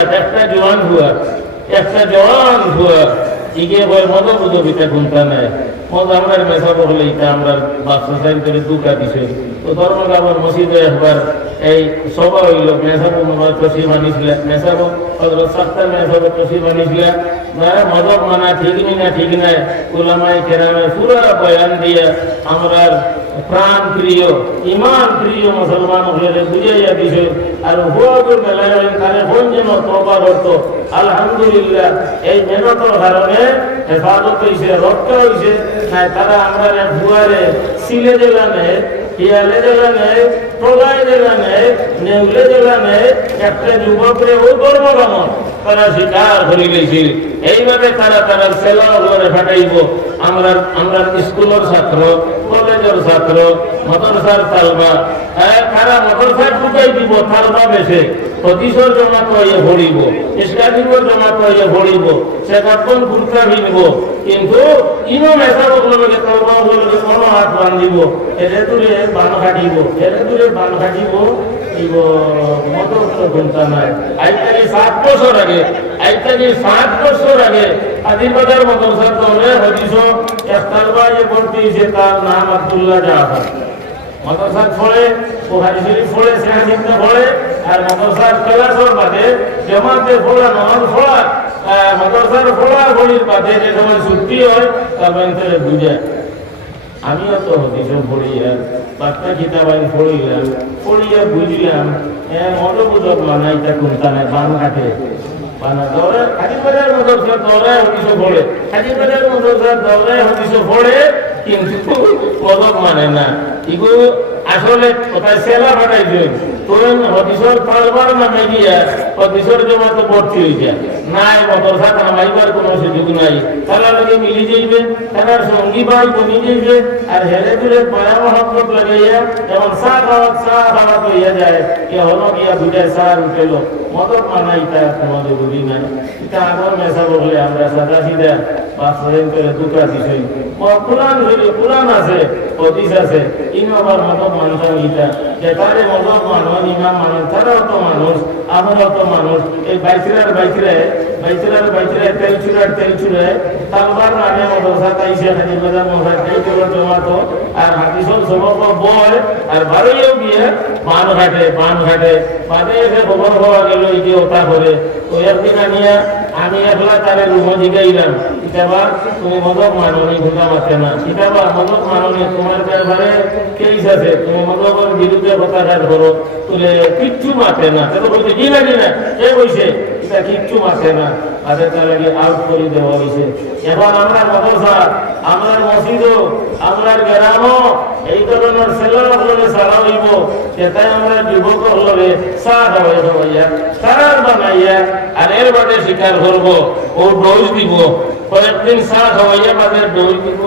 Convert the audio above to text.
একটা জওয়ান হুয়া ইগে বয় মদ বুঝবিটা গুনতা নাই মদ আমরা মেসা বলে এটা আমরা বাচ্চা সাইন করে দুকা দিছে তো ধর্মটা আবার মসজিদে একবার এই সভা হইল মেসাব তসি মানিছিল মেসাব হযরত সাত্তার মেসাব তসি মানিছিল না মদক মানা ঠিক নাই উলামায়ে কেরামে পুরা বয়ান দিয়ে আমরার প্রাণ প্রিয় ইমান প্রিয় মুসলমান হলে বুঝাইয়া দিছে আর হুয়াগুর মেলায় তারে কোন যেন তওবা করত আলহামদুলিল্লাহ এই মেহনতের কারণে হেফাজত হইছে রক্ষা হইছে না তারা আমরা ভুয়ারে সিলে দিলানে ইয়ালে দিলানে প্রগায় দিলানে নেউলে দিলানে একটা যুবকরে ও ধর্মগম তারা স্বীকার করে গেছিল এইভাবে তারা সেলা করে ফাটাইব আমরা স্কুলের ছাত্র কলেজের ছাত্র মাদ্রাসার তালবা তারা মাদ্রাসায় ঢুকাই দিব তালবা বেশে প্রতিশোধ জমা করিয়ে ভরিব ইসলামিক জমা করিয়ে ভরিব সে কাপন গুরুত্বা ভিনব কিন্তু ইনো মেসা বলবে তালবা বলবে কোনো হাত বান্ধিব এরে দূরে বান কাটিব ইব মদর ঘন্টা নাই আইতালি 7 বছর আগে আদিবাজার মাদ্রাসার দৌড়ে হাদিস একতালবা যে ভর্তি হয়েছে তার নাম আব্দুল্লাহ জাফর মাদ্রাসার পড়ে বুখারী শরীফ পড়ে সিরাজুদ্দৌলা পড়ে আর মাদ্রাসার ক্লাসের বাদে জামাতে পড়া নামাজ পড়া মাদ্রাসার পড়া বলির বাদে যে সময় ছুটি হয় তখন থেকে বুঝে আমিও তো হাদিস পড়িয়া বাচ্চা কিতাব আমি পড়িয়া বুঝলাম মদবোধক মানাইটা কোনটা নাই বান কাটে বানা দৌড়ে হাজিবাজার মাদ্রাসার দৌড়ে হাদিস পড়ে হাজিবাজার মাদ্রাসার দৌড়ে হাদিস পড়ে কিন্তু মদক মানে না ইগো আসলে কথা সেলা ফাটাইছে তোর হাদিসের তালবার নামে গিয়া হাদিসের জমাতে ভর্তি হইছে নাই মাদ্রাসা নামাইবার কোনো সুযোগ নাই তারা লাগে মিলি যাইবে তার সঙ্গী ভাই বনি যাইবে আর হেলে তুলে মায়া মহব্বত লাগাইয়া যেমন চা খাওয়াত হইয়া যায় এ হলো গিয়া দুটা সার উঠেল মদক মানাইটা তোমাদের বুঝি নাই এটা আগর মেসা বললে আমরা সাদা সিধা বাচ্চাদের করে দুটা দিছি কুরআন আছে হাদিস আছে ইনো আবার মদক মানতাম ইটা যে তারে মদক মানুষ ইমাম মানুষ তারাও তো মানুষ আমরাও তো মানুষ এই বাইচিরার তেল চুড়ে তালবার নামে মাদ্রাসা তাইছে হাজিবাজার মাদ্রাসা তেল চুড়ে জমাতো আর হাদিসল সবক বয় আর বারোইও গিয়ে পান ঘাটে বাদে এসে খবর হওয়া গেল এই যে ওটা করে ওই একদিন আমি একলা তারে রুমো জিগাইলাম ইটাবা তুমি মদক মাননি ঢুকা মারতে না ইটাবা মদক মাননি তোমার ব্যাপারে কেস আছে তুমি মদকের বিরুদ্ধে কথাঘাট করো তুলে কিচ্ছু মারতে না তো বলছে জি না কে বলছে এটা কিচ্ছু মারতে না তাদের তাহলে আউট করে দেওয়া হয়েছে এখন আমরা মাদ্রাসা আমরা মসজিদ আমরা গ্রামও এই ধরনের ছেলেরা সারা হইব সেটাই আমরা যুবক হলে সার হইয়া সারার বানাইয়া আর এর বাদে স্বীকার করবো ও ডোজ দিব কয়েকদিন সার হইয়া বাদের ডোজ দিব